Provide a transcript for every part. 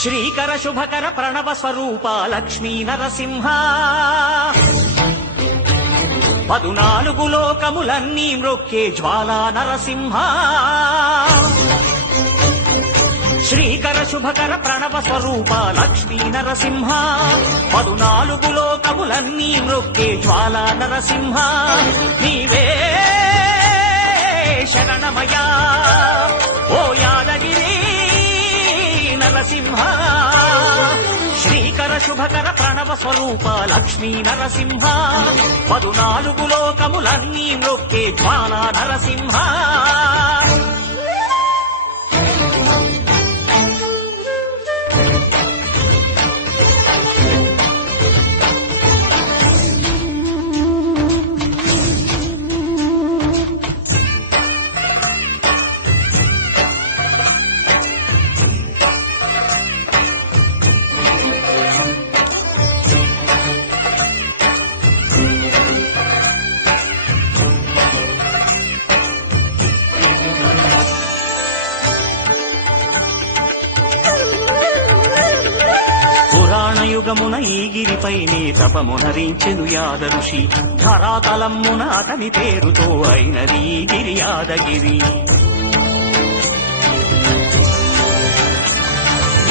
శ్రీకర శుభకర ప్రణవ స్వరూప లక్ష్మీ నరసింహ 14 లోకములన్నీ మ్రొక్కే జ్వాలా నరసింహ శ్రీకర శుభకర ప్రణవ స్వరూప లక్ష్మీ నరసింహ 14 లోకములన్నీ మ్రొక్కే జ్వాలా నరసింహ నీవే శరణమయా ఓ యాదగిరి నరసింహ శ్రీకర శుభకర ప్రణవ స్వరూప లక్ష్మీ నరసింహ 14 లోకములన్నీ మ్రొక్కే జ్వాలా నరసింహ పురాణయుగమున ఈ గిరిపైనే తపమునరించెను యాద ఋషి ధరాతలమ్మున అతని పేరుతో అయినది గిరి యాదగిరి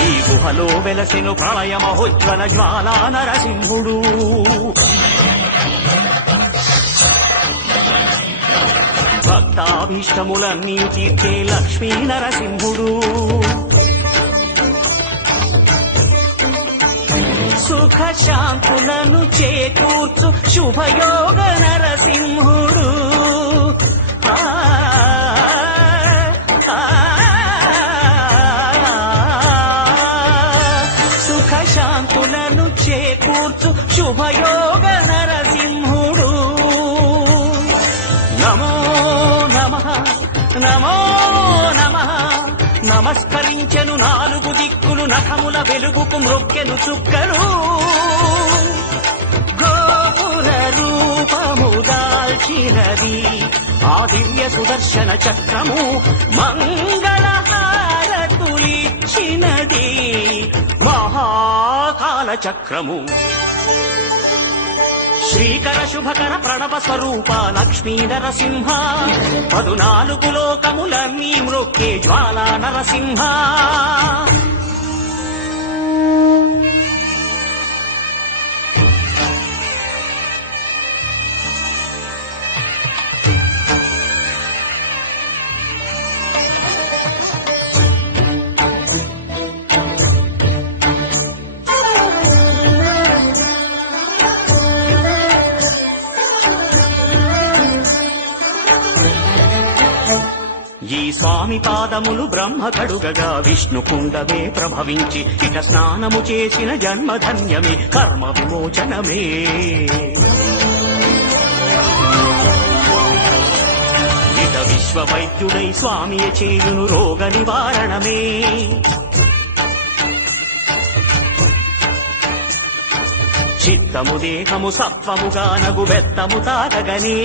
ఈ గుహలో వెలసెను ప్రళయ మహోజ్వల జ్వాలా నరసింహుడు భక్తాభీష్టములన్నీ తీర్చే లక్ష్మీ నరసింహుడు సుఖ శాంతులను చేకూర్చు శుభయోగ నరసింహుడు సుఖ శాంతులను చేకూర్చు శుభయోగ నరసింహుడు నమో నమః నమో నమః నమస్కరించెను 4 దిక్కులు నఖముల వెలుగుకు మ్రొక్కెను చుక్కలు గోపుర రూపము దాల్చినది ఆ దివ్య సుదర్శన చక్రము మంగళహారతులిచ్చినది మహాకాల చక్రము శ్రీకర శుభకర ప్రణవ స్వరూప లక్ష్మీ నరసింహ 14 లోకములన్నీ మ్రొక్కే జ్వాలా నరసింహ ఈ స్వామి పాదములు బ్రహ్మ కడుగగా విష్ణు కుండమే ప్రభవించి ఇక స్నానము చేసిన జన్మధన్యమే కర్మ విమోచనమే ఇక విశ్వవైద్యుడై స్వామియ చేయును రోగ నివారణమే చిత్తము దేహము సత్వముగా నగు బెత్తము తాకగనే